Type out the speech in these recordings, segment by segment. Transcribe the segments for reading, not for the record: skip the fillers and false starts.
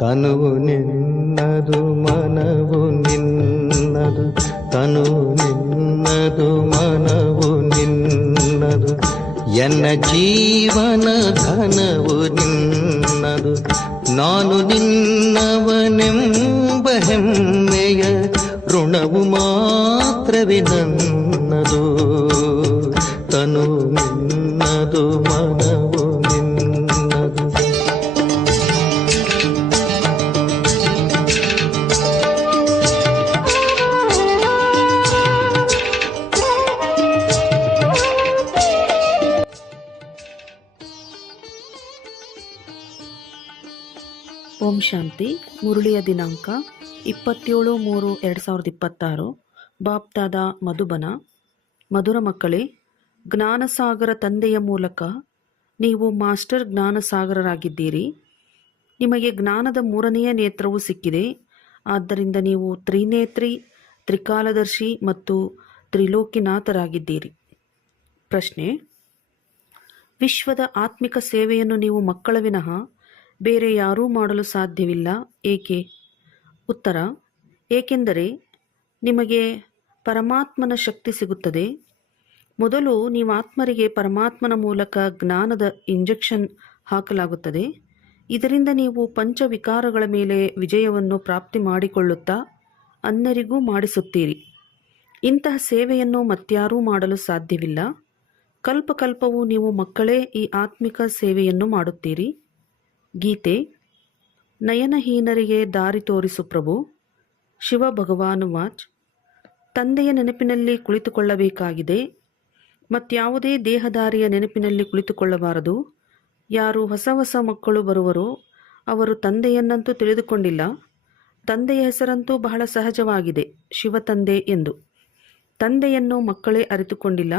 ತನುವು ನಿನ್ನದು ಮನವು ನಿನ್ನದು, ತನುವು ನಿನ್ನದು ಮನವು ನಿನ್ನದು, ಎನ್ನ ಜೀವನ ಘನವು ನಿನ್ನದು. ನಾನು ನಿನ್ನವನೆಂಬ ಹೆಮ್ಮೆಯ ಋಣವು ಮಾತ್ರವೇ ನನ್ನದು. ತನು ನಿನ್ನದು ಮನವು ನಿನ್ನದು. ಓಂ ಶಾಂತಿ. ಮುರಳಿಯ ದಿನಾಂಕ 27/3/2026. ಬಾಪ್ದಾದ ಮಧುಬನ. ಮಧುರ ಮಕ್ಕಳೇ, ಜ್ಞಾನಸಾಗರ ತಂದೆಯ ಮೂಲಕ ನೀವು ಮಾಸ್ಟರ್ ಜ್ಞಾನಸಾಗರರಾಗಿದ್ದೀರಿ. ನಿಮಗೆ ಜ್ಞಾನದ 3ನೆಯ ನೇತ್ರವು ಸಿಕ್ಕಿದೆ. ಆದ್ದರಿಂದ ನೀವು ತ್ರಿನೇತ್ರಿ, ತ್ರಿಕಾಲದರ್ಶಿ ಮತ್ತು ತ್ರಿಲೋಕಿನಾಥರಾಗಿದ್ದೀರಿ. ಪ್ರಶ್ನೆ: ವಿಶ್ವದ ಆತ್ಮಿಕ ಸೇವೆಯನ್ನು ನೀವು ಮಕ್ಕಳ ವಿನಃ ಬೇರೆ ಯಾರೂ ಮಾಡಲು ಸಾಧ್ಯವಿಲ್ಲ, ಏಕೆ? ಉತ್ತರ: ಏಕೆಂದರೆ ನಿಮಗೆ ಪರಮಾತ್ಮನ ಶಕ್ತಿ ಸಿಗುತ್ತದೆ. ಮೊದಲು ನೀವು ಆತ್ಮರಿಗೆ ಪರಮಾತ್ಮನ ಮೂಲಕ ಜ್ಞಾನದ ಇಂಜೆಕ್ಷನ್ ಹಾಕಲಾಗುತ್ತದೆ. ಇದರಿಂದ ನೀವು ಪಂಚವಿಕಾರಗಳ ಮೇಲೆ ವಿಜಯವನ್ನು ಪ್ರಾಪ್ತಿ ಮಾಡಿಕೊಳ್ಳುತ್ತಾ ಅನ್ಯರಿಗೂ ಮಾಡಿಸುತ್ತೀರಿ. ಇಂತಹ ಸೇವೆಯನ್ನು ಮತ್ಯಾರೂ ಮಾಡಲು ಸಾಧ್ಯವಿಲ್ಲ. ಕಲ್ಪಕಲ್ಪವೂ ನೀವು ಮಕ್ಕಳೇ ಈ ಆತ್ಮಿಕ ಸೇವೆಯನ್ನು ಮಾಡುತ್ತೀರಿ. ಗೀತೆ. ನಯನಹೀನರಿಗೆ ದಾರಿ ತೋರಿಸು ಪ್ರಭು. ಶಿವ ಭಗವಾನುವಾಚ್. ತಂದೆಯ ನೆನಪಿನಲ್ಲಿ ಕುಳಿತುಕೊಳ್ಳಬೇಕಾಗಿದೆ. ಮತ್ಯಾವುದೇ ದೇಹದಾರಿಯ ನೆನಪಿನಲ್ಲಿ ಕುಳಿತುಕೊಳ್ಳಬಾರದು. ಯಾರು ಹೊಸ ಹೊಸ ಮಕ್ಕಳು ಬರುವರೋ ಅವರು ತಂದೆಯನ್ನಂತೂ ತಿಳಿದುಕೊಂಡಿಲ್ಲ. ತಂದೆಯ ಹೆಸರಂತೂ ಬಹಳ ಸಹಜವಾಗಿದೆ, ಶಿವತಂದೆ ಎಂದು. ತಂದೆಯನ್ನು ಮಕ್ಕಳೇ ಅರಿತುಕೊಂಡಿಲ್ಲ.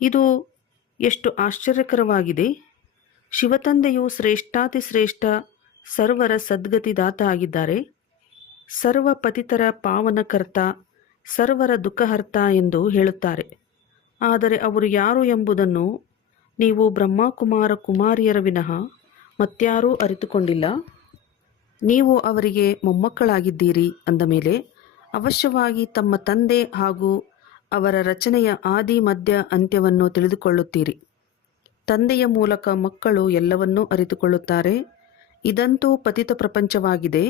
ಇದು ಎಷ್ಟು ಆಶ್ಚರ್ಯಕರವಾಗಿದೆ. ಶಿವತಂದೆಯು ಶ್ರೇಷ್ಠಾತಿ ಶ್ರೇಷ್ಠ ಸರ್ವರ ಸದ್ಗತಿದಾತ ಆಗಿದ್ದಾರೆ. ಸರ್ವ ಪತಿತರ ಪಾವನಕರ್ತ, ಸರ್ವರ ದುಃಖಹರ್ತ ಎಂದು ಹೇಳುತ್ತಾರೆ. ಆದರೆ ಅವರು ಯಾರು ಎಂಬುದನ್ನು ನೀವು ಬ್ರಹ್ಮಕುಮಾರ ಕುಮಾರಿಯರ ವಿನಃ ಮತ್ಯಾರೂ ಅರಿತುಕೊಂಡಿಲ್ಲ. ನೀವು ಅವರಿಗೆ ಮೊಮ್ಮಕ್ಕಳಾಗಿದ್ದೀರಿ ಅಂದ ಮೇಲೆ ಅವಶ್ಯವಾಗಿ ತಮ್ಮ ತಂದೆ ಹಾಗೂ ಅವರ ರಚನೆಯ ಆದಿ ಮಧ್ಯ ಅಂತ್ಯವನ್ನು ತಿಳಿದುಕೊಳ್ಳುತ್ತೀರಿ. ತಂದೆಯ ಮೂಲಕ ಮಕ್ಕಳು ಎಲ್ಲವನ್ನೂ ಅರಿತುಕೊಳ್ಳುತ್ತಾರೆ. ಇದಂತೂ ಪತಿತ ಪ್ರಪಂಚವಾಗಿದೆ.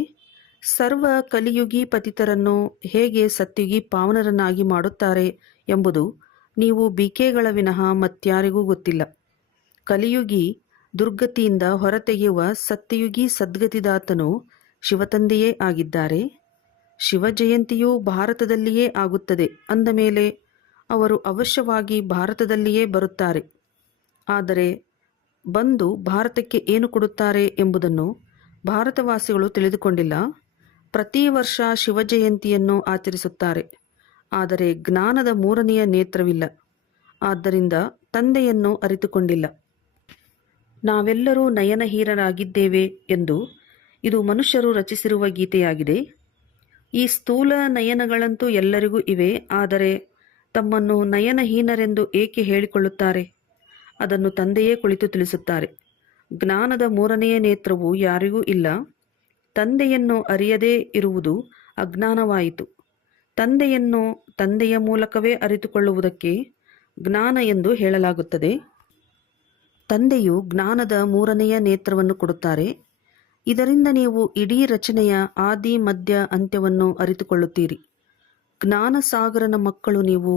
ಸರ್ವ ಕಲಿಯುಗಿ ಪತಿತರನ್ನು ಹೇಗೆ ಸತ್ಯುಗಿ ಪಾವನರನ್ನಾಗಿ ಮಾಡುತ್ತಾರೆ ಎಂಬುದು ನೀವು ಬಿಕೆಗಳ ವಿನಃ ಮತ್ಯಾರಿಗೂ ಗೊತ್ತಿಲ್ಲ. ಕಲಿಯುಗಿ ದುರ್ಗತಿಯಿಂದ ಹೊರತೆಗೆಯುವ ಸತ್ಯಯುಗಿ ಸದ್ಗತಿದಾತನು ಶಿವತಂದೆಯೇ ಆಗಿದ್ದಾರೆ. ಶಿವ ಜಯಂತಿಯು ಭಾರತದಲ್ಲಿಯೇ ಆಗುತ್ತದೆ ಅಂದ ಮೇಲೆ ಅವರು ಅವಶ್ಯವಾಗಿ ಭಾರತದಲ್ಲಿಯೇ ಬರುತ್ತಾರೆ. ಆದರೆ ಬಂದು ಭಾರತಕ್ಕೆ ಏನು ಕೊಡುತ್ತಾರೆ ಎಂಬುದನ್ನು ಭಾರತವಾಸಿಗಳು ತಿಳಿದುಕೊಂಡಿಲ್ಲ. ಪ್ರತಿ ವರ್ಷ ಶಿವಜಯಂತಿಯನ್ನು ಆಚರಿಸುತ್ತಾರೆ. ಆದರೆ ಜ್ಞಾನದ 3ನೆಯ ನೇತ್ರವಿಲ್ಲ. ಆದ್ದರಿಂದ ತಂದೆಯನ್ನು ಅರಿತುಕೊಂಡಿಲ್ಲ. ನಾವೆಲ್ಲರೂ ನಯನಹೀನರಾಗಿದ್ದೇವೆ ಎಂದು ಇದು ಮನುಷ್ಯರು ರಚಿಸಿರುವ ಗೀತೆಯಾಗಿದೆ. ಈ ಸ್ಥೂಲ ನಯನಗಳಂತೂ ಎಲ್ಲರಿಗೂ ಇವೆ. ಆದರೆ ತಮ್ಮನ್ನು ನಯನಹೀನರೆಂದು ಏಕೆ ಹೇಳಿಕೊಳ್ಳುತ್ತಾರೆ? ಅದನ್ನು ತಂದೆಯೇ ಕುಳಿತು ತಿಳಿಸುತ್ತಾರೆ. ಜ್ಞಾನದ 3ನೆಯ ನೇತ್ರವು ಯಾರಿಗೂ ಇಲ್ಲ. ತಂದೆಯನ್ನು ಅರಿಯದೇ ಇರುವುದು ಅಜ್ಞಾನವಾಯಿತು. ತಂದೆಯನ್ನು ತಂದೆಯ ಮೂಲಕವೇ ಅರಿತುಕೊಳ್ಳುವುದಕ್ಕೆ ಜ್ಞಾನ ಎಂದು ಹೇಳಲಾಗುತ್ತದೆ. ತಂದೆಯು ಜ್ಞಾನದ 3ನೆಯ ನೇತ್ರವನ್ನು ಕೊಡುತ್ತಾರೆ. ಇದರಿಂದ ನೀವು ಇಡೀ ರಚನೆಯ ಆದಿ ಮಧ್ಯ ಅಂತ್ಯವನ್ನು ಅರಿತುಕೊಳ್ಳುತ್ತೀರಿ. ಜ್ಞಾನಸಾಗರನ ಮಕ್ಕಳು ನೀವು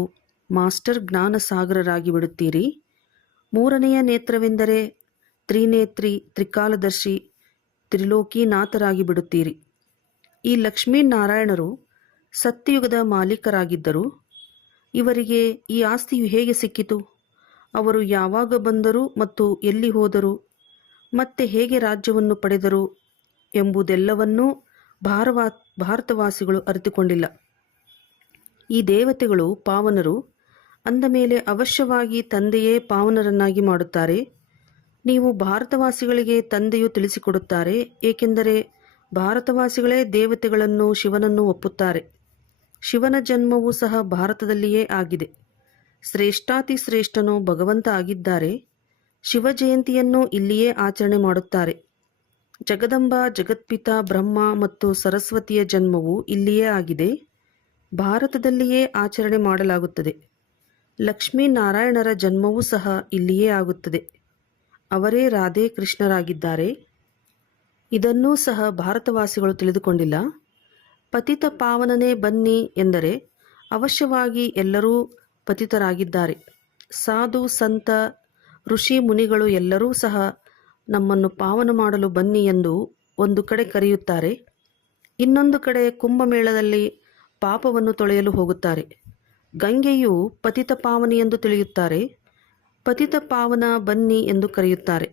ಮಾಸ್ಟರ್ ಜ್ಞಾನಸಾಗರರಾಗಿ ಬಿಡುತ್ತೀರಿ. 3ನೆಯ ನೇತ್ರವೆಂದರೆ ತ್ರಿನೇತ್ರಿ, ತ್ರಿಕಾಲದರ್ಶಿ, ತ್ರಿಲೋಕಿನಾಥರಾಗಿ ಬಿಡುತ್ತೀರಿ. ಈ ಲಕ್ಷ್ಮೀನಾರಾಯಣರು ಸತ್ಯಯುಗದ ಮಾಲೀಕರಾಗಿದ್ದರು. ಇವರಿಗೆ ಈ ಆಸ್ತಿಯು ಹೇಗೆ ಸಿಕ್ಕಿತು? ಅವರು ಯಾವಾಗ ಬಂದರು ಮತ್ತು ಎಲ್ಲಿ ಹೋದರು, ಮತ್ತೆ ಹೇಗೆ ರಾಜ್ಯವನ್ನು ಪಡೆದರು ಎಂಬುದೆಲ್ಲವನ್ನೂ ಭಾರತವಾಸಿಗಳು ಅರಿತುಕೊಂಡಿಲ್ಲ. ಈ ದೇವತೆಗಳು ಪಾವನರು ಅಂದ ಮೇಲೆ ಅವಶ್ಯವಾಗಿ ತಂದೆಯೇ ಪಾವನರನ್ನಾಗಿ ಮಾಡುತ್ತಾರೆ. ನೀವು ಭಾರತವಾಸಿಗಳಿಗೆ ತಂದೆಯು ತಿಳಿಸಿಕೊಡುತ್ತಾರೆ. ಏಕೆಂದರೆ ಭಾರತವಾಸಿಗಳೇ ದೇವತೆಗಳನ್ನು ಶಿವನನ್ನು ಒಪ್ಪುತ್ತಾರೆ. ಶಿವನ ಜನ್ಮವೂ ಸಹ ಭಾರತದಲ್ಲಿಯೇ ಆಗಿದೆ. ಶ್ರೇಷ್ಠಾತಿ ಶ್ರೇಷ್ಠನು ಭಗವಂತ ಆಗಿದ್ದಾರೆ. ಶಿವ ಜಯಂತಿಯನ್ನು ಇಲ್ಲಿಯೇ ಆಚರಣೆ ಮಾಡುತ್ತಾರೆ. ಜಗದಂಬ, ಜಗತ್ಪಿತ, ಬ್ರಹ್ಮ ಮತ್ತು ಸರಸ್ವತಿಯ ಜನ್ಮವು ಇಲ್ಲಿಯೇ ಆಗಿದೆ. ಭಾರತದಲ್ಲಿಯೇ ಆಚರಣೆ ಮಾಡಲಾಗುತ್ತದೆ. ಲಕ್ಷ್ಮೀನಾರಾಯಣರ ಜನ್ಮವೂ ಸಹ ಇಲ್ಲಿಯೇ ಆಗುತ್ತದೆ. ಅವರೇ ರಾಧೆ ಕೃಷ್ಣರಾಗಿದ್ದಾರೆ. ಇದನ್ನೂ ಸಹ ಭಾರತವಾಸಿಗಳು ತಿಳಿದುಕೊಂಡಿಲ್ಲ. ಪತಿತ ಪಾವನನೇ ಬನ್ನಿ ಎಂದರೆ ಅವಶ್ಯವಾಗಿ ಎಲ್ಲರೂ ಪತಿತರಾಗಿದ್ದಾರೆ. ಸಾಧು, ಸಂತ, ಋಷಿ, ಮುನಿಗಳು ಎಲ್ಲರೂ ಸಹ ನಮ್ಮನ್ನು ಪಾವನ ಮಾಡಲು ಬನ್ನಿ ಎಂದು ಒಂದು ಕಡೆ ಕರೆಯುತ್ತಾರೆ. ಇನ್ನೊಂದು ಕಡೆ ಕುಂಭಮೇಳದಲ್ಲಿ ಪಾಪವನ್ನು ತೊಳೆಯಲು ಹೋಗುತ್ತಾರೆ. ಗಂಗೆಯು ಪತಿತ ಪಾವನಿ ಎಂದು ತಿಳಿಯುತ್ತಾರೆ. ಪತಿತ ಪಾವನ ಬನ್ನಿ ಎಂದು ಕರೆಯುತ್ತಾರೆ.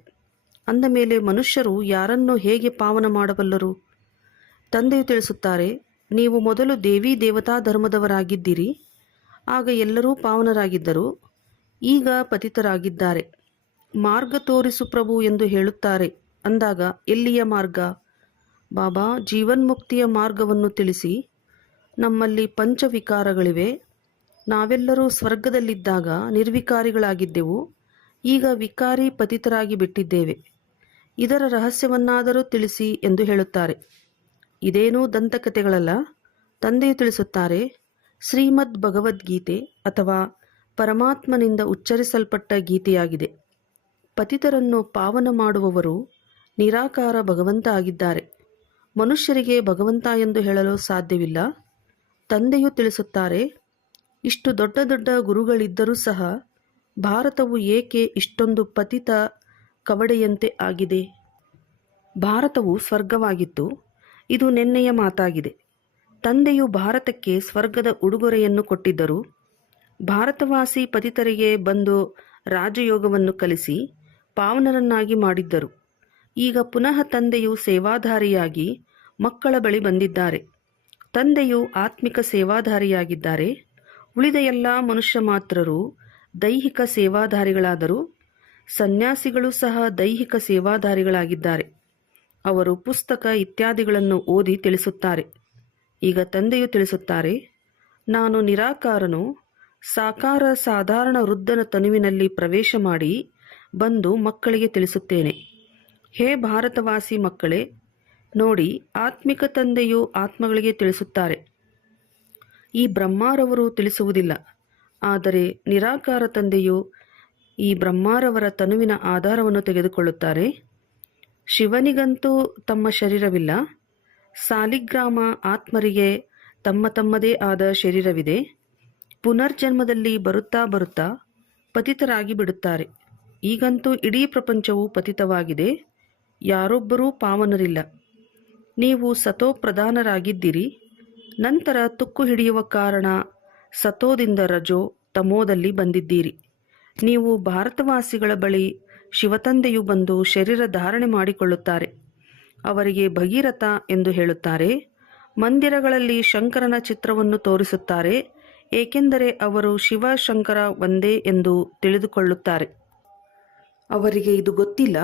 ಅಂದ ಮೇಲೆ ಮನುಷ್ಯರು ಯಾರನ್ನು ಹೇಗೆ ಪಾವನ ಮಾಡಬಲ್ಲರು? ತಂದೆಯು ತಿಳಿಸುತ್ತಾರೆ, ನೀವು ಮೊದಲು ದೇವಿ ದೇವತಾ ಧರ್ಮದವರಾಗಿದ್ದೀರಿ. ಆಗ ಎಲ್ಲರೂ ಪಾವನರಾಗಿದ್ದರು. ಈಗ ಪತಿತರಾಗಿದ್ದಾರೆ. ಮಾರ್ಗ ತೋರಿಸು ಪ್ರಭು ಎಂದು ಹೇಳುತ್ತಾರೆ. ಅಂದಾಗ ಎಲ್ಲಿಯ ಮಾರ್ಗ? ಬಾಬಾ, ಜೀವನ್ಮುಕ್ತಿಯ ಮಾರ್ಗವನ್ನು ತಿಳಿಸಿ. ನಮ್ಮಲ್ಲಿ ಪಂಚವಿಕಾರಗಳಿವೆ. ನಾವೆಲ್ಲರೂ ಸ್ವರ್ಗದಲ್ಲಿದ್ದಾಗ ನಿರ್ವಿಕಾರಿಗಳಾಗಿದ್ದೆವು. ಈಗ ವಿಕಾರಿ ಪತಿತರಾಗಿ ಬಿಟ್ಟಿದ್ದೇವೆ. ಇದರ ರಹಸ್ಯವನ್ನಾದರೂ ತಿಳಿಸಿ ಎಂದು ಹೇಳುತ್ತಾರೆ. ಇದೇನೂ ದಂತಕಥೆಗಳಲ್ಲ. ತಂದೆಯು ತಿಳಿಸುತ್ತಾರೆ, ಶ್ರೀಮದ್ ಭಗವದ್ಗೀತೆ ಅಥವಾ ಪರಮಾತ್ಮನಿಂದ ಉಚ್ಚರಿಸಲ್ಪಟ್ಟ ಗೀತೆಯಾಗಿದೆ. ಪತಿತರನ್ನು ಪಾವನ ಮಾಡುವವರು ನಿರಾಕಾರ ಭಗವಂತ ಆಗಿದ್ದಾರೆ. ಮನುಷ್ಯರಿಗೆ ಭಗವಂತ ಎಂದು ಹೇಳಲು ಸಾಧ್ಯವಿಲ್ಲ. ತಂದೆಯು ತಿಳಿಸುತ್ತಾರೆ, ಇಷ್ಟು ದೊಡ್ಡ ದೊಡ್ಡ ಗುರುಗಳಿದ್ದರೂ ಸಹ ಭಾರತವು ಏಕೆ ಇಷ್ಟೊಂದು ಪತಿತ ಕವಡೆಯಂತೆ ಆಗಿದೆ? ಭಾರತವು ಸ್ವರ್ಗವಾಗಿತ್ತು. ಇದು ನೆನ್ನೆಯ ಮಾತಾಗಿದೆ. ತಂದೆಯು ಭಾರತಕ್ಕೆ ಸ್ವರ್ಗದ ಉಡುಗೊರೆಯನ್ನು ಕೊಟ್ಟಿದ್ದರು. ಭಾರತವಾಸಿ ಪತಿತರಿಗೆ ಬಂದು ರಾಜಯೋಗವನ್ನು ಕಲಿಸಿ ಪಾವನರನ್ನಾಗಿ ಮಾಡಿದ್ದರು. ಈಗ ಪುನಃ ತಂದೆಯು ಸೇವಾಧಾರಿಯಾಗಿ ಮಕ್ಕಳ ಬಳಿ ಬಂದಿದ್ದಾರೆ. ತಂದೆಯು ಆತ್ಮಿಕ ಸೇವಾಧಾರಿಯಾಗಿದ್ದಾರೆ. ಉಳಿದ ಎಲ್ಲ ಮನುಷ್ಯ ಮಾತ್ರರು ದೈಹಿಕ ಸೇವಾಧಾರಿಗಳಾದರು. ಸನ್ಯಾಸಿಗಳು ಸಹ ದೈಹಿಕ ಸೇವಾಧಾರಿಗಳಾಗಿದ್ದಾರೆ. ಅವರು ಪುಸ್ತಕ ಇತ್ಯಾದಿಗಳನ್ನು ಓದಿ ತಿಳಿಸುತ್ತಾರೆ. ಈಗ ತಂದೆಯು ತಿಳಿಸುತ್ತಾರೆ, ನಾನು ನಿರಾಕಾರನು ಸಾಕಾರ ಸಾಧಾರಣ ವೃದ್ಧನ ತನುವಿನಲ್ಲಿ ಪ್ರವೇಶ ಮಾಡಿ ಬಂದು ಮಕ್ಕಳಿಗೆ ತಿಳಿಸುತ್ತೇನೆ. ಹೇ ಭಾರತವಾಸಿ ಮಕ್ಕಳೇ, ನೋಡಿ, ಆತ್ಮಿಕ ತಂದೆಯು ಆತ್ಮಗಳಿಗೆ ತಿಳಿಸುತ್ತಾರೆ. ಈ ಬ್ರಹ್ಮಾರವರು ತಿಳಿಸುವುದಿಲ್ಲ. ಆದರೆ ನಿರಾಕಾರ ತಂದೆಯು ಈ ಬ್ರಹ್ಮಾರವರ ತನುವಿನ ಆಧಾರವನ್ನು ತೆಗೆದುಕೊಳ್ಳುತ್ತಾರೆ. ಶಿವನಿಗಂತೂ ತಮ್ಮ ಶರೀರವಿಲ್ಲ. ಸಾಲಿಗ್ರಾಮ ಆತ್ಮರಿಗೆ ತಮ್ಮ ತಮ್ಮದೇ ಆದ ಶರೀರವಿದೆ. ಪುನರ್ಜನ್ಮದಲ್ಲಿ ಬರುತ್ತಾ ಬರುತ್ತಾ ಪತಿತರಾಗಿ ಬಿಡುತ್ತಾರೆ. ಈಗಂತೂ ಇಡೀ ಪ್ರಪಂಚವು ಪತಿತವಾಗಿದೆ. ಯಾರೊಬ್ಬರೂ ಪಾವನರಿಲ್ಲ. ನೀವು ಸತೋಪ್ರಧಾನರಾಗಿದ್ದೀರಿ. ನಂತರ ತುಕ್ಕು ಹಿಡಿಯುವ ಕಾರಣ ಸತೋದಿಂದ ರಜೋ ತಮೋದಲ್ಲಿ ಬಂದಿದ್ದೀರಿ. ನೀವು ಭಾರತವಾಸಿಗಳ ಬಳಿ ಶಿವತಂದೆಯು ಬಂದು ಶರೀರ ಧಾರಣೆ ಮಾಡಿಕೊಳ್ಳುತ್ತಾರೆ. ಅವರಿಗೆ ಭಗೀರಥ ಎಂದು ಹೇಳುತ್ತಾರೆ. ಮಂದಿರಗಳಲ್ಲಿ ಶಂಕರನ ಚಿತ್ರವನ್ನು ತೋರಿಸುತ್ತಾರೆ. ಏಕೆಂದರೆ ಅವರು ಶಿವ ಶಂಕರ ಒಂದೇ ಎಂದು ತಿಳಿದುಕೊಳ್ಳುತ್ತಾರೆ. ಅವರಿಗೆ ಇದು ಗೊತ್ತಿಲ್ಲ.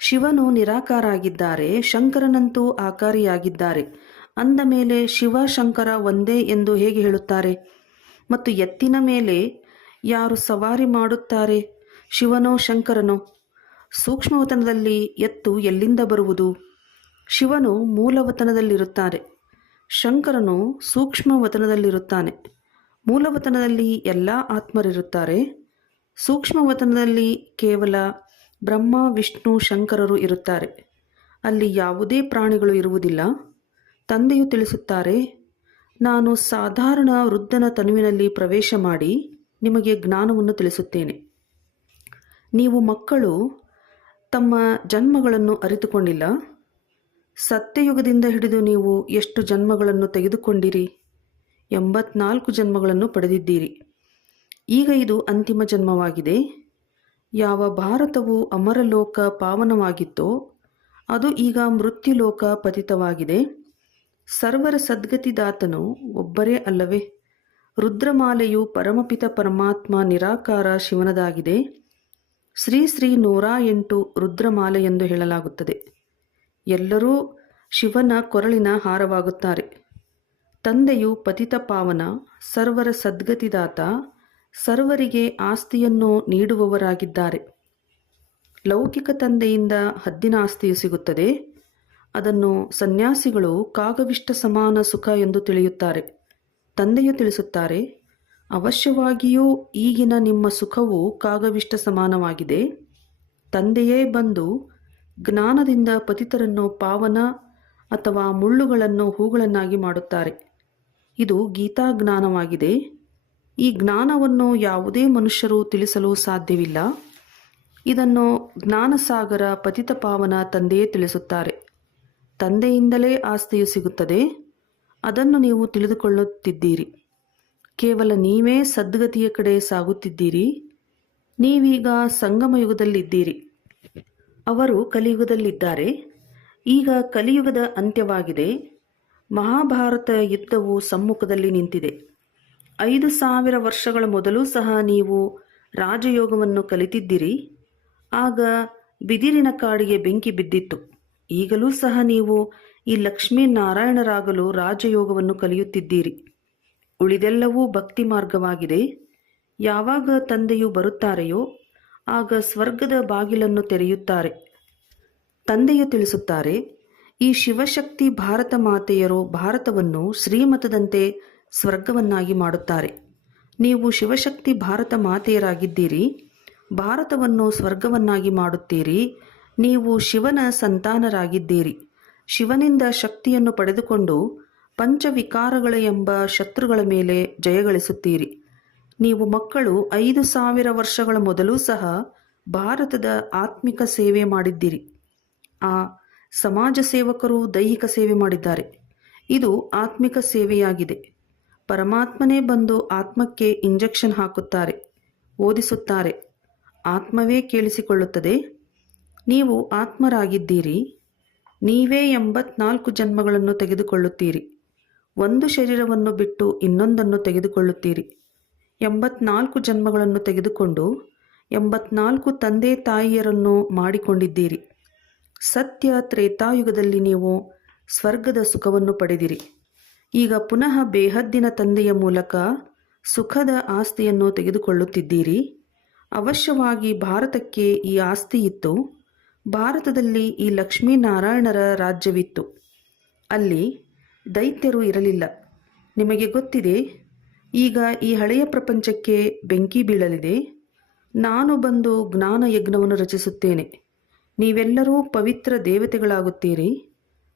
ಶಿವನು ನಿರಾಕಾರ ಆಗಿದ್ದಾರೆ, ಶಂಕರನಂತೂ ಆಕಾರಿಯಾಗಿದ್ದಾರೆ. ಅಂದ ಮೇಲೆ ಶಿವ ಶಂಕರ ಒಂದೇ ಎಂದು ಹೇಗೆ ಹೇಳುತ್ತಾರೆ? ಮತ್ತು ಎತ್ತಿನ ಮೇಲೆ ಯಾರು ಸವಾರಿ ಮಾಡುತ್ತಾರೆ? ಶಿವನೋ ಶಂಕರನೋ? ಸೂಕ್ಷ್ಮವತನದಲ್ಲಿ ಎತ್ತು ಎಲ್ಲಿಂದ ಬರುವುದು? ಶಿವನು ಮೂಲವತನದಲ್ಲಿರುತ್ತಾರೆ. ಶಂಕರನು ಸೂಕ್ಷ್ಮವತನದಲ್ಲಿರುತ್ತಾನೆ. ಮೂಲವತನದಲ್ಲಿ ಎಲ್ಲ ಆತ್ಮರಿರುತ್ತಾರೆ. ಸೂಕ್ಷ್ಮವತನದಲ್ಲಿ ಕೇವಲ ಬ್ರಹ್ಮ, ವಿಷ್ಣು, ಶಂಕರರು ಇರುತ್ತಾರೆ. ಅಲ್ಲಿ ಯಾವುದೇ ಪ್ರಾಣಿಗಳು ಇರುವುದಿಲ್ಲ. ತಂದೆಯು ತಿಳಿಸುತ್ತಾರೆ, ನಾನು ಸಾಧಾರಣ ವೃದ್ಧನ ತನುವಿನಲ್ಲಿ ಪ್ರವೇಶ ಮಾಡಿ ನಿಮಗೆ ಜ್ಞಾನವನ್ನು ತಿಳಿಸುತ್ತೇನೆ. ನೀವು ಮಕ್ಕಳು ತಮ್ಮ ಜನ್ಮಗಳನ್ನು ಅರಿತುಕೊಂಡಿಲ್ಲ. ಸತ್ಯಯುಗದಿಂದ ಹಿಡಿದು ನೀವು ಎಷ್ಟು ಜನ್ಮಗಳನ್ನು ತೆಗೆದುಕೊಂಡಿರಿ? 84 ಜನ್ಮಗಳನ್ನು ಪಡೆದಿದ್ದೀರಿ. ಈಗ ಇದು ಅಂತಿಮ ಜನ್ಮವಾಗಿದೆ. ಯಾವ ಭಾರತವು ಅಮರಲೋಕ ಪಾವನವಾಗಿತ್ತೋ ಅದು ಈಗ ಮೃತ್ಯುಲೋಕ ಪತಿತವಾಗಿದೆ. ಸರ್ವರ ಸದ್ಗತಿದಾತನು ಒಬ್ಬರೇ ಅಲ್ಲವೇ? ರುದ್ರಮಾಲೆಯು ಪರಮಪಿತ ಪರಮಾತ್ಮ ನಿರಾಕಾರ ಶಿವನದಾಗಿದೆ. ಶ್ರೀ ಶ್ರೀ 108 ರುದ್ರಮಾಲೆ ಎಂದು ಹೇಳಲಾಗುತ್ತದೆ. ಎಲ್ಲರೂ ಶಿವನ ಕೊರಳಿನ ಹಾರವಾಗುತ್ತಾರೆ. ತಂದೆಯು ಪತಿತ ಪಾವನ, ಸರ್ವರ ಸದ್ಗತಿದಾತ, ಸರ್ವರಿಗೆ ಆಸ್ತಿಯನ್ನು ನೀಡುವವರಾಗಿದ್ದಾರೆ. ಲೌಕಿಕ ತಂದೆಯಿಂದ ಹದ್ದಿನ ಆಸ್ತಿಯು ಸಿಗುತ್ತದೆ. ಅದನ್ನು ಸನ್ಯಾಸಿಗಳು ಕಾಗವಿಷ್ಟ ಸಮಾನ ಸುಖ ಎಂದು ತಿಳಿಯುತ್ತಾರೆ. ತಂದೆಯು ತಿಳಿಸುತ್ತಾರೆ, ಅವಶ್ಯವಾಗಿಯೂ ಈಗಿನ ನಿಮ್ಮ ಸುಖವು ಕಾಗವಿಷ್ಟ ಸಮಾನವಾಗಿದೆ. ತಂದೆಯೇ ಬಂದು ಜ್ಞಾನದಿಂದ ಪತಿತರನ್ನು ಪಾವನ ಅಥವಾ ಮುಳ್ಳುಗಳನ್ನು ಹೂಗಳನ್ನಾಗಿ ಮಾಡುತ್ತಾರೆ. ಇದು ಗೀತಾ ಜ್ಞಾನವಾಗಿದೆ. ಈ ಜ್ಞಾನವನ್ನು ಯಾವುದೇ ಮನುಷ್ಯರು ತಿಳಿಸಲು ಸಾಧ್ಯವಿಲ್ಲ. ಇದನ್ನು ಜ್ಞಾನಸಾಗರ ಪತಿತ ಪಾವನ ತಂದೆಯೇ ತಿಳಿಸುತ್ತಾರೆ. ತಂದೆಯಿಂದಲೇ ಆಸ್ತಿಯು ಸಿಗುತ್ತದೆ. ಅದನ್ನು ನೀವು ತಿಳಿದುಕೊಳ್ಳುತ್ತಿದ್ದೀರಿ. ಕೇವಲ ನೀವೇ ಸದ್ಗತಿಯ ಕಡೆ ಸಾಗುತ್ತಿದ್ದೀರಿ. ನೀವೀಗ ಸಂಗಮಯುಗದಲ್ಲಿದ್ದೀರಿ. ಅವರು ಕಲಿಯುಗದಲ್ಲಿದ್ದಾರೆ. ಈಗ ಕಲಿಯುಗದ ಅಂತ್ಯವಾಗಿದೆ. ಮಹಾಭಾರತ ಯುದ್ಧವು ಸಮ್ಮುಖದಲ್ಲಿ ನಿಂತಿದೆ. 5000 ವರ್ಷಗಳ ಮೊದಲು ಸಹ ನೀವು ರಾಜಯೋಗವನ್ನು ಕಲಿತಿದ್ದಿರಿ. ಆಗ ಬಿದಿರಿನ ಕಾಡಿಗೆ ಬೆಂಕಿ ಬಿದ್ದಿತ್ತು. ಈಗಲೂ ಸಹ ನೀವು ಈ ಲಕ್ಷ್ಮೀನಾರಾಯಣರಾಗಲು ರಾಜಯೋಗವನ್ನು ಕಲಿಯುತ್ತಿದ್ದೀರಿ. ಉಳಿದೆಲ್ಲವೂ ಭಕ್ತಿ ಮಾರ್ಗವಾಗಿದೆ. ಯಾವಾಗ ತಂದೆಯು ಬರುತ್ತಾರೆಯೋ ಆಗ ಸ್ವರ್ಗದ ಬಾಗಿಲನ್ನು ತೆರೆಯುತ್ತಾರೆ. ತಂದೆಯು ತಿಳಿಸುತ್ತಾರೆ, ಈ ಶಿವಶಕ್ತಿ ಭಾರತ ಮಾತೆಯರು ಭಾರತವನ್ನು ಶ್ರೀಮತದಂತೆ ಸ್ವರ್ಗವನ್ನಾಗಿ ಮಾಡುತ್ತಾರೆ. ನೀವು ಶಿವಶಕ್ತಿ ಭಾರತ ಮಾತೆಯರಾಗಿದ್ದೀರಿ. ಭಾರತವನ್ನು ಸ್ವರ್ಗವನ್ನಾಗಿ ಮಾಡುತ್ತೀರಿ. ನೀವು ಶಿವನ ಸಂತಾನರಾಗಿದ್ದೀರಿ. ಶಿವನಿಂದ ಶಕ್ತಿಯನ್ನು ಪಡೆದುಕೊಂಡು ಪಂಚವಿಕಾರಗಳ ಎಂಬ ಶತ್ರುಗಳ ಮೇಲೆ ಜಯಗಳಿಸುತ್ತೀರಿ. ನೀವು ಮಕ್ಕಳು 5000 ವರ್ಷಗಳ ಮೊದಲೂ ಸಹ ಭಾರತದ ಆತ್ಮಿಕ ಸೇವೆ ಮಾಡಿದ್ದೀರಿ. ಆ ಸಮಾಜ ಸೇವಕರು ದೈಹಿಕ ಸೇವೆ ಮಾಡಿದ್ದಾರೆ. ಇದು ಆತ್ಮಿಕ ಸೇವೆಯಾಗಿದೆ. ಪರಮಾತ್ಮನೇ ಬಂದು ಆತ್ಮಕ್ಕೆ ಇಂಜೆಕ್ಷನ್ ಹಾಕುತ್ತಾರೆ, ಓದಿಸುತ್ತಾರೆ. ಆತ್ಮವೇ ಕೇಳಿಸಿಕೊಳ್ಳುತ್ತದೆ. ನೀವು ಆತ್ಮರಾಗಿದ್ದೀರಿ. ನೀವೇ 84 ಜನ್ಮಗಳನ್ನು ತೆಗೆದುಕೊಳ್ಳುತ್ತೀರಿ. ಒಂದು ಶರೀರವನ್ನು ಬಿಟ್ಟು ಇನ್ನೊಂದನ್ನು ತೆಗೆದುಕೊಳ್ಳುತ್ತೀರಿ. 84 ಜನ್ಮಗಳನ್ನು ತೆಗೆದುಕೊಂಡು 84 ತಂದೆ ತಾಯಿಯರನ್ನು ಮಾಡಿಕೊಂಡಿದ್ದೀರಿ. ಸತ್ಯ ತ್ರೇತಾಯುಗದಲ್ಲಿ ನೀವು ಸ್ವರ್ಗದ ಸುಖವನ್ನು ಪಡೆದಿರಿ. ಈಗ ಪುನಃ ಬೇಹದ್ದಿನ ತಂದೆಯ ಮೂಲಕ ಸುಖದ ಆಸ್ತಿಯನ್ನು ತೆಗೆದುಕೊಳ್ಳುತ್ತಿದ್ದೀರಿ. ಅವಶ್ಯವಾಗಿ ಭಾರತಕ್ಕೆ ಈ ಆಸ್ತಿ ಇತ್ತು. ಭಾರತದಲ್ಲಿ ಈ ಲಕ್ಷ್ಮೀನಾರಾಯಣರ ರಾಜ್ಯವಿತ್ತು. ಅಲ್ಲಿ ದೈತ್ಯರು ಇರಲಿಲ್ಲ. ನಿಮಗೆ ಗೊತ್ತಿದೆ, ಈಗ ಈ ಹಳೆಯ ಪ್ರಪಂಚಕ್ಕೆ ಬೆಂಕಿ ಬೀಳಲಿದೆ. ನಾನು ಬಂದು ಜ್ಞಾನ ಯಜ್ಞವನ್ನು ರಚಿಸುತ್ತೇನೆ. ನೀವೆಲ್ಲರೂ ಪವಿತ್ರ ದೇವತೆಗಳಾಗುತ್ತೀರಿ.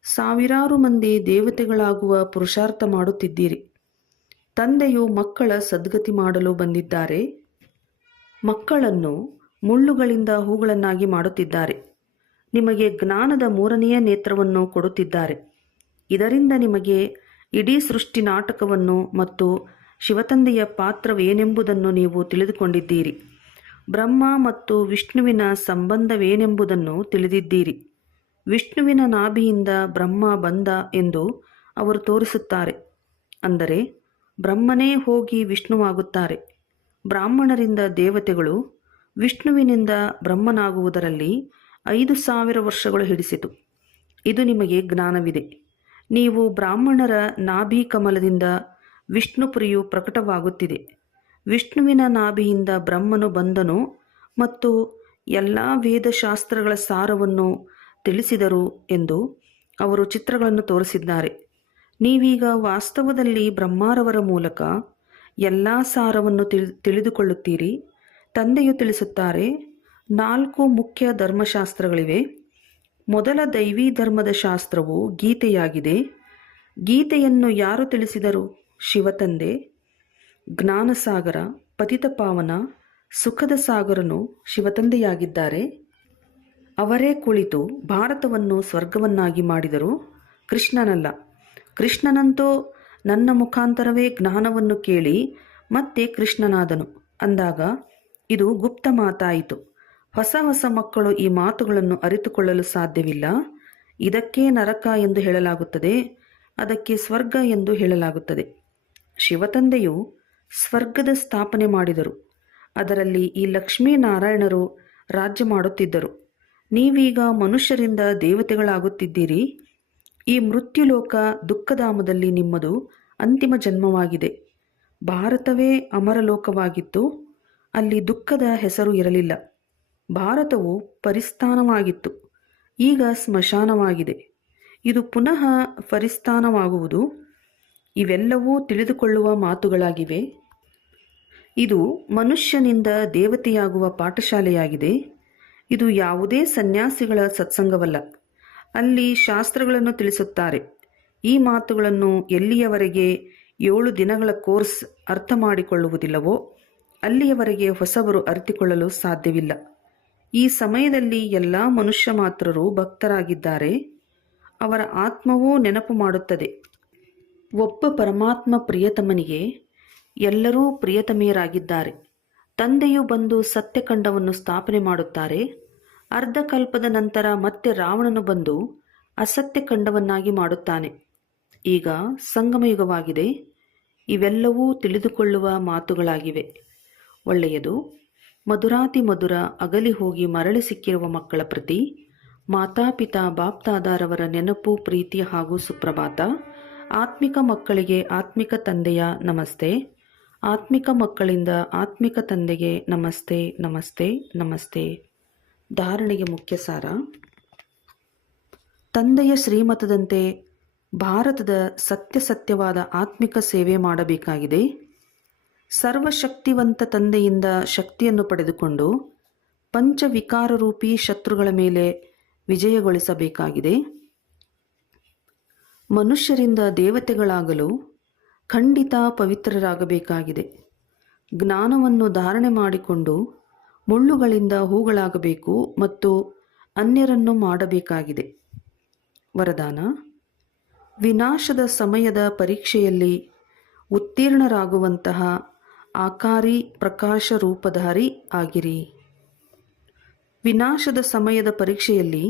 ಸಾವಿರಾರು ಮಂದಿ ದೇವತೆಗಳಾಗುವ ಪುರುಷಾರ್ಥ ಮಾಡುತ್ತಿದ್ದೀರಿ. ತಂದೆಯು ಮಕ್ಕಳ ಸದ್ಗತಿ ಮಾಡಲು ಬಂದಿದ್ದಾರೆ. ಮಕ್ಕಳನ್ನು ಮುಳ್ಳುಗಳಿಂದ ಹೂಗಳನ್ನಾಗಿ ಮಾಡುತ್ತಿದ್ದಾರೆ. ನಿಮಗೆ ಜ್ಞಾನದ 3ನೆಯ ನೇತ್ರವನ್ನು ಕೊಡುತ್ತಿದ್ದಾರೆ. ಇದರಿಂದ ನಿಮಗೆ ಇಡೀ ಸೃಷ್ಟಿ ನಾಟಕವನ್ನು ಮತ್ತು ಶಿವತಂದೆಯ ಪಾತ್ರವೇನೆಂಬುದನ್ನು ನೀವು ತಿಳಿದುಕೊಂಡಿದ್ದೀರಿ. ಬ್ರಹ್ಮ ಮತ್ತು ವಿಷ್ಣುವಿನ ಸಂಬಂಧವೇನೆಂಬುದನ್ನು ತಿಳಿದಿದ್ದೀರಿ. ವಿಷ್ಣುವಿನ ನಾಭಿಯಿಂದ ಬ್ರಹ್ಮ ಬಂದ ಎಂದು ಅವರು ತೋರಿಸುತ್ತಾರೆ. ಅಂದರೆ ಬ್ರಹ್ಮನೇ ಹೋಗಿ ವಿಷ್ಣುವಾಗುತ್ತಾರೆ. ಬ್ರಾಹ್ಮಣರಿಂದ ದೇವತೆಗಳು, ವಿಷ್ಣುವಿನಿಂದ ಬ್ರಹ್ಮನಾಗುವುದರಲ್ಲಿ 5000 ವರ್ಷಗಳು ಹಿಡಿಸಿತು. ಇದು ನಿಮಗೆ ಜ್ಞಾನವಿದೆ. ನೀವು ಬ್ರಾಹ್ಮಣರ ನಾಭಿ ಕಮಲದಿಂದ ವಿಷ್ಣುಪುರಿಯು ಪ್ರಕಟವಾಗುತ್ತಿದೆ. ವಿಷ್ಣುವಿನ ನಾಭಿಯಿಂದ ಬ್ರಹ್ಮನು ಬಂದನು ಮತ್ತು ಎಲ್ಲ ವೇದಶಾಸ್ತ್ರಗಳ ಸಾರವನ್ನು ತಿಳಿಸಿದರು ಎಂದು ಅವರು ಚಿತ್ರಗಳನ್ನು ತೋರಿಸಿದ್ದಾರೆ. ನೀವೀಗ ವಾಸ್ತವದಲ್ಲಿ ಬ್ರಹ್ಮಾರವರ ಮೂಲಕ ಎಲ್ಲ ಸಾರವನ್ನು ತಿಳಿದುಕೊಳ್ಳುತ್ತೀರಿ. ತಂದೆಯು ತಿಳಿಸುತ್ತಾರೆ, 4 ಮುಖ್ಯ ಧರ್ಮಶಾಸ್ತ್ರಗಳಿವೆ. ಮೊದಲ ದೈವಿ ಧರ್ಮದ ಶಾಸ್ತ್ರವು ಗೀತೆಯಾಗಿದೆ. ಗೀತೆಯನ್ನು ಯಾರು ತಿಳಿಸಿದರು? ಶಿವತಂದೆ. ಜ್ಞಾನಸಾಗರ, ಪತಿತ ಪಾವನ, ಸುಖದ ಸಾಗರನು ಶಿವತಂದೆಯಾಗಿದ್ದಾರೆ. ಅವರೇ ಕುಳಿತು ಭಾರತವನ್ನು ಸ್ವರ್ಗವನ್ನಾಗಿ ಮಾಡಿದರು. ಕೃಷ್ಣನಲ್ಲ. ಕೃಷ್ಣನಂತೂ ನನ್ನ ಮುಖಾಂತರವೇ ಜ್ಞಾನವನ್ನು ಕೇಳಿ ಮತ್ತೆ ಕೃಷ್ಣನಾದನು ಅಂದಾಗ ಇದು ಗುಪ್ತ ಮಾತಾಯಿತು. ಹೊಸ ಹೊಸ ಮಕ್ಕಳು ಈ ಮಾತುಗಳನ್ನು ಅರಿತುಕೊಳ್ಳಲು ಸಾಧ್ಯವಿಲ್ಲ. ಇದಕ್ಕೆ ನರಕ ಎಂದು ಹೇಳಲಾಗುತ್ತದೆ, ಅದಕ್ಕೆ ಸ್ವರ್ಗ ಎಂದು ಹೇಳಲಾಗುತ್ತದೆ. ಶಿವತಂದೆಯು ಸ್ವರ್ಗದ ಸ್ಥಾಪನೆ ಮಾಡಿದರು. ಅದರಲ್ಲಿ ಈ ಲಕ್ಷ್ಮೀನಾರಾಯಣರು ರಾಜ್ಯ ಮಾಡುತ್ತಿದ್ದರು. ನೀವೀಗ ಮನುಷ್ಯರಿಂದ ದೇವತೆಗಳಾಗುತ್ತಿದ್ದೀರಿ. ಈ ಮೃತ್ಯುಲೋಕ ದುಃಖಧಾಮದಲ್ಲಿ ನಿಮ್ಮದು ಅಂತಿಮ ಜನ್ಮವಾಗಿದೆ. ಭಾರತವೇ ಅಮರಲೋಕವಾಗಿತ್ತು. ಅಲ್ಲಿ ದುಃಖದ ಹೆಸರು ಇರಲಿಲ್ಲ. ಭಾರತವು ಪರಿಸ್ಥಾನವಾಗಿತ್ತು. ಈಗ ಸ್ಮಶಾನವಾಗಿದೆ. ಇದು ಪುನಃ ಫರಿಸ್ತಾನವಾಗುವುದು. ಇವೆಲ್ಲವೂ ತಿಳಿದುಕೊಳ್ಳುವ ಮಾತುಗಳಾಗಿವೆ. ಇದು ಮನುಷ್ಯನಿಂದ ದೇವತೆಯಾಗುವ ಪಾಠಶಾಲೆಯಾಗಿದೆ. ಇದು ಯಾವುದೇ ಸನ್ಯಾಸಿಗಳ ಸತ್ಸಂಗವಲ್ಲ. ಅಲ್ಲಿ ಶಾಸ್ತ್ರಗಳನ್ನು ತಿಳಿಸುತ್ತಾರೆ. ಈ ಮಾತುಗಳನ್ನು ಎಲ್ಲಿಯವರೆಗೆ 7 ದಿನಗಳ ಕೋರ್ಸ್ ಅರ್ಥ ಮಾಡಿಕೊಳ್ಳುವುದಿಲ್ಲವೋ ಅಲ್ಲಿಯವರೆಗೆ ಹೊಸಬರು ಅರಿತುಕೊಳ್ಳಲು ಸಾಧ್ಯವಿಲ್ಲ. ಈ ಸಮಯದಲ್ಲಿ ಎಲ್ಲ ಮನುಷ್ಯ ಮಾತ್ರರು ಭಕ್ತರಾಗಿದ್ದಾರೆ. ಅವರ ಆತ್ಮವೂ ನೆನಪು ಮಾಡುತ್ತದೆ. ಒಬ್ಬ ಪರಮಾತ್ಮ ಪ್ರಿಯತಮನಿಗೆ ಎಲ್ಲರೂ ಪ್ರಿಯತಮೆಯರಾಗಿದ್ದಾರೆ. ತಂದೆಯು ಬಂದು ಸತ್ಯಖಂಡವನ್ನು ಸ್ಥಾಪನೆ ಮಾಡುತ್ತಾರೆ. ಅರ್ಧ ಕಲ್ಪದ ನಂತರ ಮತ್ತೆ ರಾವಣನು ಬಂದು ಅಸತ್ಯಖಂಡವನ್ನಾಗಿ ಮಾಡುತ್ತಾನೆ. ಈಗ ಸಂಗಮಯುಗವಾಗಿದೆ. ಇವೆಲ್ಲವೂ ತಿಳಿದುಕೊಳ್ಳುವ ಮಾತುಗಳಾಗಿವೆ. ಒಳ್ಳೆಯದು. ಮಧುರಾತಿ ಮಧುರ ಅಗಲಿ ಹೋಗಿ ಮರಳಿ ಸಿಕ್ಕಿರುವ ಮಕ್ಕಳ ಪ್ರತಿ ಮಾತಾಪಿತಾ ಬಾಪ್ದಾದಾರವರ ನೆನಪು, ಪ್ರೀತಿ ಹಾಗೂ ಸುಪ್ರಭಾತ. ಆತ್ಮಿಕ ಮಕ್ಕಳಿಗೆ ಆತ್ಮಿಕ ತಂದೆಯ ನಮಸ್ತೆ. ಆತ್ಮಿಕ ಮಕ್ಕಳಿಂದ ಆತ್ಮಿಕ ತಂದೆಗೆ ನಮಸ್ತೆ, ನಮಸ್ತೆ, ನಮಸ್ತೆ. ಧಾರಣೆಗೆ ಮುಖ್ಯ ಸಾರ. ತಂದೆಯ ಶ್ರೀಮತದಂತೆ ಭಾರತದ ಸತ್ಯವಾದ ಆತ್ಮಿಕ ಸೇವೆ ಮಾಡಬೇಕಾಗಿದೆ. ಸರ್ವಶಕ್ತಿವಂತ ತಂದೆಯಿಂದ ಶಕ್ತಿಯನ್ನು ಪಡೆದುಕೊಂಡು ಪಂಚವಿಕಾರರೂಪಿ ಶತ್ರುಗಳ ಮೇಲೆ ವಿಜಯಗೊಳಿಸಬೇಕಾಗಿದೆ. ಮನುಷ್ಯರಿಂದ ದೇವತೆಗಳಾಗಲು ಖಂಡಿತ ಪವಿತ್ರರಾಗಬೇಕಾಗಿದೆ. ಜ್ಞಾನವನ್ನು ಧಾರಣೆ ಮಾಡಿಕೊಂಡು ಮುಳ್ಳುಗಳಿಂದ ಹೂಗಳಾಗಬೇಕು ಮತ್ತು ಅನ್ಯರನ್ನು ಮಾಡಬೇಕಾಗಿದೆ. ವರದಾನ: ವಿನಾಶದ ಸಮಯದ ಪರೀಕ್ಷೆಯಲ್ಲಿ ಉತ್ತೀರ್ಣರಾಗುವಂತಹ ಆಕಾರಿ ಪ್ರಕಾಶ ರೂಪಧಾರಿ ಆಗಿರಿ. ವಿನಾಶದ ಸಮಯದ ಪರೀಕ್ಷೆಯಲ್ಲಿ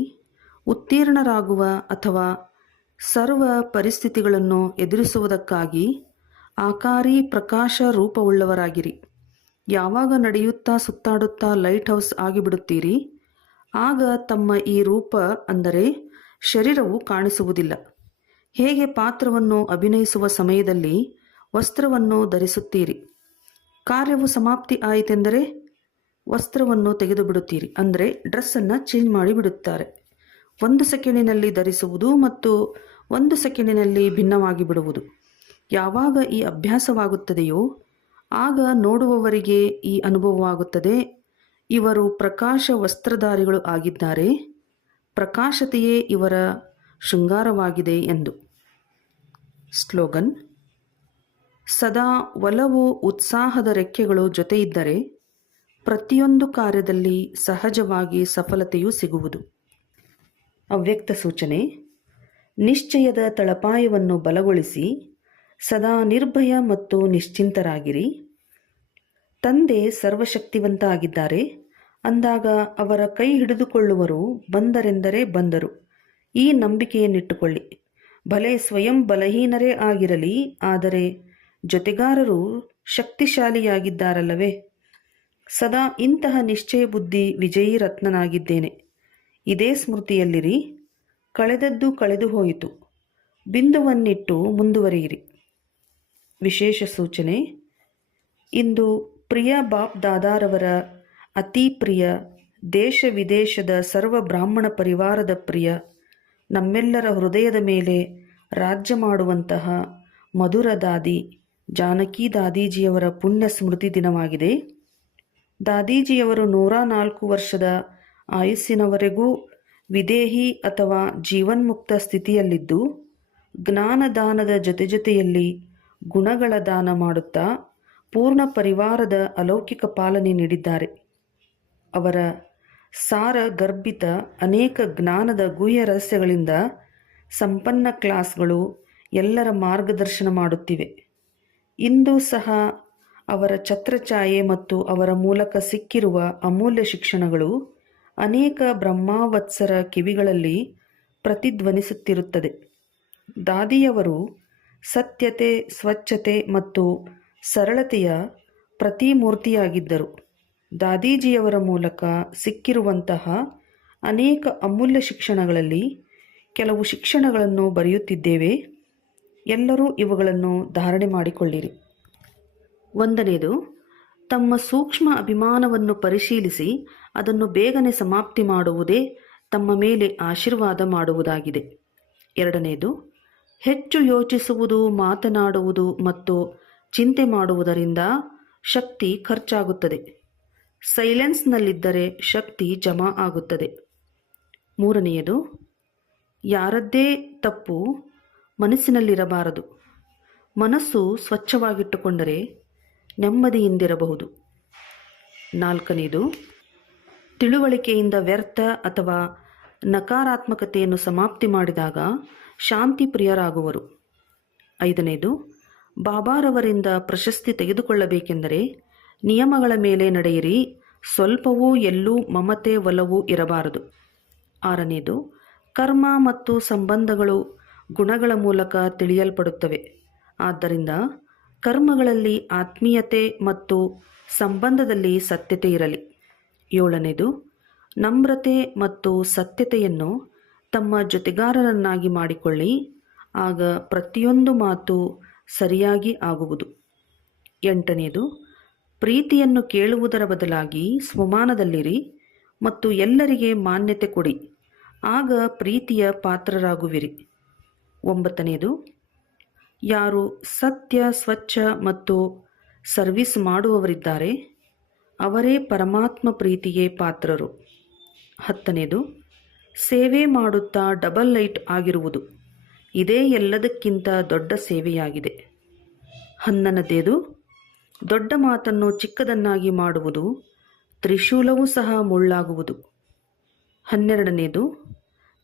ಉತ್ತೀರ್ಣರಾಗುವ ಅಥವಾ ಸರ್ವ ಪರಿಸ್ಥಿತಿಗಳನ್ನು ಎದುರಿಸುವುದಕ್ಕಾಗಿ ಆಕಾರಿ ಪ್ರಕಾಶ ರೂಪವುಳ್ಳವರಾಗಿರಿ. ಯಾವಾಗ ನಡೆಯುತ್ತಾ ಸುತ್ತಾಡುತ್ತಾ ಲೈಟ್ ಹೌಸ್ ಆಗಿಬಿಡುತ್ತೀರಿ, ಆಗ ತಮ್ಮ ಈ ರೂಪ ಅಂದರೆ ಶರೀರವು ಕಾಣಿಸುವುದಿಲ್ಲ. ಹೇಗೆ ಪಾತ್ರವನ್ನು ಅಭಿನಯಿಸುವ ಸಮಯದಲ್ಲಿ ವಸ್ತ್ರವನ್ನು ಧರಿಸುತ್ತೀರಿ, ಕಾರ್ಯವು ಸಮಾಪ್ತಿ ಆಯಿತೆಂದರೆ ವಸ್ತ್ರವನ್ನು ತೆಗೆದು ಬಿಡುತ್ತೀರಿ, ಅಂದರೆ ಡ್ರೆಸ್ಸನ್ನು ಚೇಂಜ್ ಮಾಡಿಬಿಡುತ್ತಾರೆ. 1 ಸೆಕೆಂಡಿನಲ್ಲಿ ಧರಿಸುವುದು ಮತ್ತು 1 ಸೆಕೆಂಡಿನಲ್ಲಿ ಭಿನ್ನವಾಗಿ ಬಿಡುವುದು. ಯಾವಾಗ ಈ ಅಭ್ಯಾಸವಾಗುತ್ತದೆಯೋ ಆಗ ನೋಡುವವರಿಗೆ ಈ ಅನುಭವವಾಗುತ್ತದೆ, ಇವರು ಪ್ರಕಾಶ ವಸ್ತ್ರಧಾರಿಗಳು ಆಗಿದ್ದಾರೆ, ಪ್ರಕಾಶತೆಯೇ ಇವರ ಶೃಂಗಾರವಾಗಿದೆ ಎಂದು. ಸ್ಲೋಗನ್: ಸದಾ ಒಲವು ಉತ್ಸಾಹದ ರೆಕ್ಕೆಗಳು ಜೊತೆಯಿದ್ದರೆ ಪ್ರತಿಯೊಂದು ಕಾರ್ಯದಲ್ಲಿ ಸಹಜವಾಗಿ ಸಫಲತೆಯೂ ಸಿಗುವುದು. ಅವ್ಯಕ್ತ ಸೂಚನೆ: ನಿಶ್ಚಯದ ತಳಪಾಯವನ್ನು ಬಲಗೊಳಿಸಿ ಸದಾ ನಿರ್ಭಯ ಮತ್ತು ನಿಶ್ಚಿಂತರಾಗಿರಿ. ತಂದೆ ಸರ್ವಶಕ್ತಿವಂತ ಆಗಿದ್ದಾರೆ ಅಂದಾಗ ಅವರ ಕೈ ಹಿಡಿದುಕೊಳ್ಳುವರು ಬಂದರೆಂದರೆ ಬಂದರು. ಈ ನಂಬಿಕೆಯನ್ನಿಟ್ಟುಕೊಳ್ಳಿ. ಭಲೆ ಸ್ವಯಂ ಬಲಹೀನರೇ ಆಗಿರಲಿ, ಆದರೆ ಜೊತೆಗಾರರು ಶಕ್ತಿಶಾಲಿಯಾಗಿದ್ದಾರಲ್ಲವೇ. ಸದಾ ಇಂತಹ ನಿಶ್ಚಯ ಬುದ್ಧಿ ವಿಜಯೀ ರತ್ನನಾಗಿದ್ದೇನೆ. ಇದೇ ಸ್ಮೃತಿಯಲ್ಲಿರಿ. ಕಳೆದದ್ದು ಕಳೆದು ಹೋಯಿತು. ಬಿಂದುವನ್ನಿಟ್ಟು ಮುಂದುವರಿಯಿರಿ. ವಿಶೇಷ ಸೂಚನೆ: ಇಂದು ಪ್ರಿಯ ಬಾಪ್ ದಾದಾರವರ ಅತಿ ಪ್ರಿಯ, ದೇಶ ವಿದೇಶದ ಸರ್ವ ಬ್ರಾಹ್ಮಣ ಪರಿವಾರದ ಪ್ರಿಯ, ನಮ್ಮೆಲ್ಲರ ಹೃದಯದ ಮೇಲೆ ರಾಜ್ಯ ಮಾಡುವಂತಹ ಮಧುರ ದಾದಿ ಜಾನಕಿ ದಾದೀಜಿಯವರ ಪುಣ್ಯ ಸ್ಮೃತಿ ದಿನವಾಗಿದೆ. ದಾದೀಜಿಯವರು 104 ವರ್ಷದ ಆಯುಸ್ಸಿನವರೆಗೂ ವಿದೇಹಿ ಅಥವಾ ಜೀವನ್ಮುಕ್ತ ಸ್ಥಿತಿಯಲ್ಲಿದ್ದು ಜ್ಞಾನದಾನದ ಜೊತೆಯಲ್ಲಿ ಗುಣಗಳ ದಾನ ಮಾಡುತ್ತಾ ಪೂರ್ಣ ಪರಿವಾರದ ಅಲೌಕಿಕ ಪಾಲನೆ ನೀಡಿದ್ದಾರೆ. ಅವರ ಸಾರ ಗರ್ಭಿತ ಅನೇಕ ಜ್ಞಾನದ ಗುಹ್ಯ ರಹಸ್ಯಗಳಿಂದ ಸಂಪನ್ನ ಕ್ಲಾಸ್ಗಳು ಎಲ್ಲರ ಮಾರ್ಗದರ್ಶನ ಮಾಡುತ್ತಿವೆ. ಇಂದು ಸಹ ಅವರ ಛತ್ರಛಾಯೆ ಮತ್ತು ಅವರ ಮೂಲಕ ಸಿಕ್ಕಿರುವ ಅಮೂಲ್ಯ ಶಿಕ್ಷಣಗಳು ಅನೇಕ ಬ್ರಹ್ಮಾವತ್ಸರ ಕಿವಿಗಳಲ್ಲಿ ಪ್ರತಿಧ್ವನಿಸುತ್ತಿರುತ್ತದೆ. ದಾದಿಯವರು ಸತ್ಯತೆ, ಸ್ವಚ್ಛತೆ ಮತ್ತು ಸರಳತೆಯ ಪ್ರತಿಮೂರ್ತಿಯಾಗಿದ್ದರು. ದಾದೀಜಿಯವರ ಮೂಲಕ ಸಿಕ್ಕಿರುವಂತಹ ಅನೇಕ ಅಮೂಲ್ಯ ಶಿಕ್ಷಣಗಳಲ್ಲಿ ಕೆಲವು ಶಿಕ್ಷಣಗಳನ್ನು ಬರೆಯುತ್ತಿದ್ದೇವೆ. ಎಲ್ಲರೂ ಇವುಗಳನ್ನು ಧಾರಣೆ ಮಾಡಿಕೊಳ್ಳಿರಿ. 1ನೇದು, ತಮ್ಮ ಸೂಕ್ಷ್ಮ ಅಭಿಮಾನವನ್ನು ಪರಿಶೀಲಿಸಿ ಅದನ್ನು ಬೇಗನೆ ಸಮಾಪ್ತಿ ಮಾಡುವುದೇ ತಮ್ಮ ಮೇಲೆ ಆಶೀರ್ವಾದ ಮಾಡುವುದಾಗಿದೆ. ಎರಡನೆಯದು, ಹೆಚ್ಚು ಯೋಚಿಸುವುದು, ಮಾತನಾಡುವುದು ಮತ್ತು ಚಿಂತೆ ಮಾಡುವುದರಿಂದ ಶಕ್ತಿ ಖರ್ಚಾಗುತ್ತದೆ. ಸೈಲೆನ್ಸ್ನಲ್ಲಿದ್ದರೆ ಶಕ್ತಿ ಜಮಾ ಆಗುತ್ತದೆ. ಮೂರನೆಯದು, ಯಾರದ್ದೇ ತಪ್ಪು ಮನಸ್ಸಿನಲ್ಲಿರಬಾರದು. ಮನಸ್ಸು ಸ್ವಚ್ಛವಾಗಿಟ್ಟುಕೊಂಡರೆ ನೆಮ್ಮದಿಯಿಂದಿರಬಹುದು. ನಾಲ್ಕನೆಯದು, ತಿಳುವಳಿಕೆಯಿಂದ ವ್ಯರ್ಥ ಅಥವಾ ನಕಾರಾತ್ಮಕತೆಯನ್ನು ಸಮಾಪ್ತಿ ಮಾಡಿದಾಗ ಶಾಂತಿ ಪ್ರಿಯರಾಗುವರು. ಐದನೆಯದು, ಬಾಬಾರವರಿಂದ ಪ್ರಶಸ್ತಿ ತೆಗೆದುಕೊಳ್ಳಬೇಕೆಂದರೆ ನಿಯಮಗಳ ಮೇಲೆ ನಡೆಯಿರಿ, ಸ್ವಲ್ಪವೂ ಎಲ್ಲೂ ಮಮತೆ ಒಲವು ಇರಬಾರದು. ಆರನೆಯದು, ಕರ್ಮ ಮತ್ತು ಸಂಬಂಧಗಳು ಗುಣಗಳ ಮೂಲಕ ತಿಳಿಯಲ್ಪಡುತ್ತವೆ. ಆದ್ದರಿಂದ ಕರ್ಮಗಳಲ್ಲಿ ಆತ್ಮೀಯತೆ ಮತ್ತು ಸಂಬಂಧದಲ್ಲಿ ಸತ್ಯತೆ ಇರಲಿ. ಏಳನೆಯದು, ನಮ್ರತೆ ಮತ್ತು ಸತ್ಯತೆಯನ್ನು ತಮ್ಮ ಜೊತೆಗಾರರನ್ನಾಗಿ ಮಾಡಿಕೊಳ್ಳಿ, ಆಗ ಪ್ರತಿಯೊಂದು ಮಾತು ಸರಿಯಾಗಿ ಆಗುವುದು. ಎಂಟನೆಯದು, ಪ್ರೀತಿಯನ್ನು ಕೇಳುವುದರ ಬದಲಾಗಿ ಸ್ವಮಾನದಲ್ಲಿರಿ ಮತ್ತು ಎಲ್ಲರಿಗೆ ಮಾನ್ಯತೆ ಕೊಡಿ, ಆಗ ಪ್ರೀತಿಯ ಪಾತ್ರರಾಗುವಿರಿ. ಒಂಬತ್ತನೆಯದು, ಯಾರು ಸತ್ಯ, ಸ್ವಚ್ಛ ಮತ್ತು ಸರ್ವಿಸ್ ಮಾಡುವವರಿದ್ದಾರೆ ಅವರೇ ಪರಮಾತ್ಮ ಪ್ರೀತಿಗೆ ಪಾತ್ರರು. ಹತ್ತನೆಯದು, ಸೇವೆ ಮಾಡುತ್ತಾ ಡಬಲ್ ಲೈಟ್ ಆಗಿರುವುದು ಇದೇ ಎಲ್ಲದಕ್ಕಿಂತ ದೊಡ್ಡ ಸೇವೆಯಾಗಿದೆ. 11ನೆಯದು, ದೊಡ್ಡ ಮಾತನ್ನು ಚಿಕ್ಕದನ್ನಾಗಿ ಮಾಡುವುದು, ತ್ರಿಶೂಲವೂ ಸಹ ಮುಳ್ಳಾಗುವುದು. 12ನೆಯದು,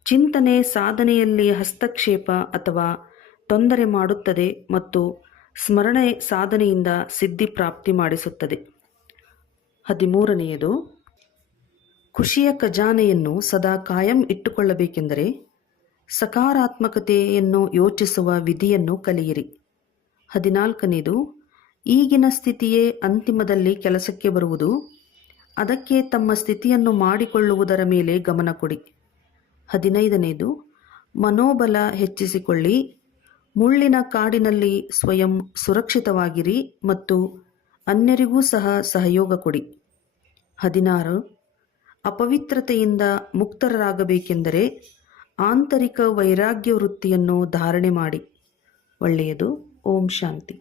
ಚಿಂತನೆ ಸಾಧನೆಯಲ್ಲಿ ಹಸ್ತಕ್ಷೇಪ ಅಥವಾ ತೊಂದರೆ ಮಾಡುತ್ತದೆ ಮತ್ತು ಸ್ಮರಣೆ ಸಾಧನೆಯಿಂದ ಸಿದ್ಧಿ ಪ್ರಾಪ್ತಿ ಮಾಡಿಸುತ್ತದೆ. 13ನೆಯದು, ಖುಷಿಯ ಖಜಾನೆಯನ್ನು ಸದಾ ಕಾಯಂ ಇಟ್ಟುಕೊಳ್ಳಬೇಕೆಂದರೆ ಸಕಾರಾತ್ಮಕತೆಯನ್ನು ಯೋಚಿಸುವ ವಿಧಿಯನ್ನು ಕಲಿಯಿರಿ. 14ನೆಯದು, ಈಗಿನ ಸ್ಥಿತಿಯೇ ಅಂತಿಮದಲ್ಲಿ ಕೆಲಸಕ್ಕೆ ಬರುವುದು, ಅದಕ್ಕೆ ತಮ್ಮ ಸ್ಥಿತಿಯನ್ನು ಮಾಡಿಕೊಳ್ಳುವುದರ ಮೇಲೆ ಗಮನ ಕೊಡಿ. 15ನೆಯದು, ಮನೋಬಲ ಹೆಚ್ಚಿಸಿಕೊಳ್ಳಿ, ಮುಳ್ಳಿನ ಕಾಡಿನಲ್ಲಿ ಸ್ವಯಂ ಸುರಕ್ಷಿತವಾಗಿರಿ ಮತ್ತು ಅನ್ಯರಿಗೂ ಸಹ ಸಹಯೋಗ ಕೊಡಿ. 16, ಅಪವಿತ್ರತೆಯಿಂದ ಮುಕ್ತರಾಗಬೇಕೆಂದರೆ ಆಂತರಿಕ ವೈರಾಗ್ಯ ವೃತ್ತಿಯನ್ನು ಧಾರಣೆ ಮಾಡಿ. ಒಳ್ಳೆಯದು. ಓಂ ಶಾಂತಿ.